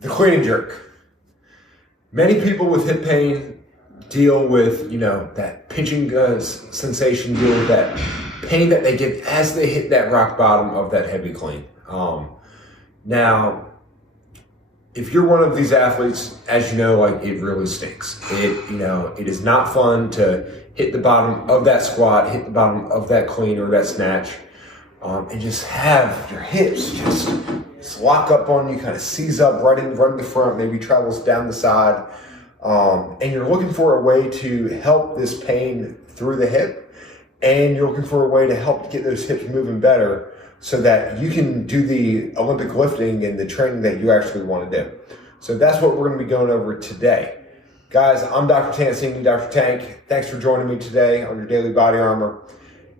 The clean and jerk. Many people with hip pain deal with, that pinching sensation, deal with that pain that they get as they hit that rock bottom of that heavy clean. Now, if you're one of these athletes, as you know, it really stinks. It is not fun to hit the bottom of that squat, hit the bottom of that clean or that snatch, and just have your hips just lock up on you, kind of seize up right in the front, maybe travels down the side. And you're looking for a way to help this pain through the hip, and you're looking for a way to help get those hips moving better so that you can do the Olympic lifting and the training that you actually want to do. So that's what we're going to be going over today. Guys, I'm Dr. Tansini, Dr. Tank. Thanks for joining me today on your Daily Body Armor.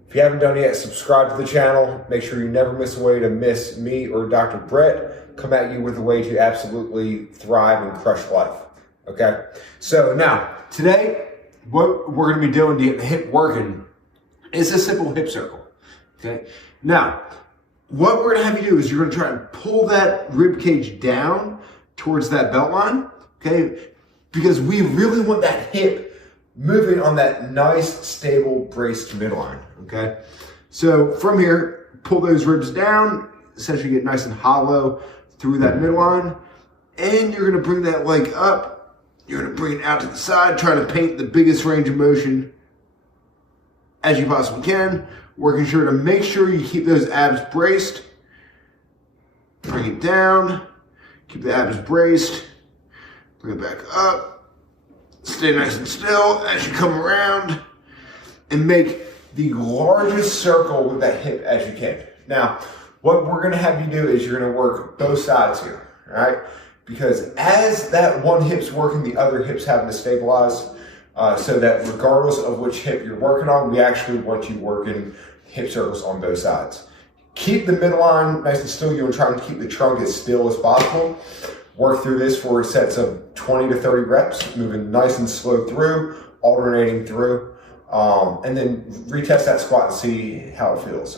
If you haven't done it yet, subscribe to the channel. Make sure you never miss a way to miss me or Dr. Brett come at you with a way to absolutely thrive and crush life. Okay? So now, today, what we're going to be doing to get the hip working is a simple hip circle. Okay? Now, what we're going to have you do is you're going to try and pull that rib cage down towards that belt line. Okay? Because we really want that hip moving on that nice, stable, braced midline, okay? So from here, pull those ribs down, essentially get nice and hollow through that midline, and you're gonna bring that leg up, you're gonna bring it out to the side, try to paint the biggest range of motion as you possibly can, working sure to make sure you keep those abs braced, bring it down, keep the abs braced, bring it back up, stay nice and still as you come around, and make the largest circle with that hip as you can. Now, what we're gonna have you do is you're gonna work both sides here, all right? Because as that one hip's working, the other hip's having to stabilize, so that regardless of which hip you're working on, we actually want you working hip circles on both sides. Keep the midline nice and still. You're trying to keep the trunk as still as possible. Work through this for sets of 20 to 30 reps, moving nice and slow through, alternating through, and then retest that squat and see how it feels.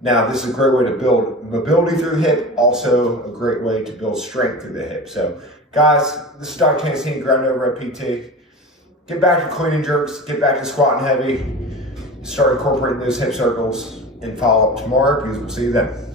Now, this is a great way to build mobility through the hip, also a great way to build strength through the hip. So, guys, this is Dr. Tansini, Ground Over PT. Get back to clean and jerks, get back to squatting heavy, start incorporating those hip circles, and follow up tomorrow because we'll see you then.